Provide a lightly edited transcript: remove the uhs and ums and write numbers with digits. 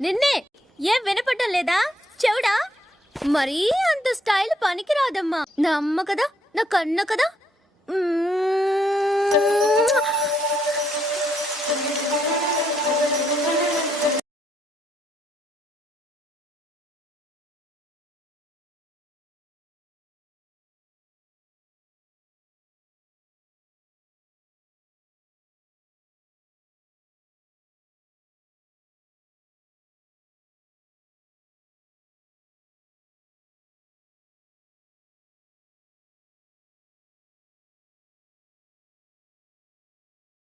నిన్నే. ఏం వినపడ్డం లేదా? చెవుడా? మరీ అంత స్టైల్ పనికి రాదమ్మా. నా అమ్మ కదా, నా కన్న కదా.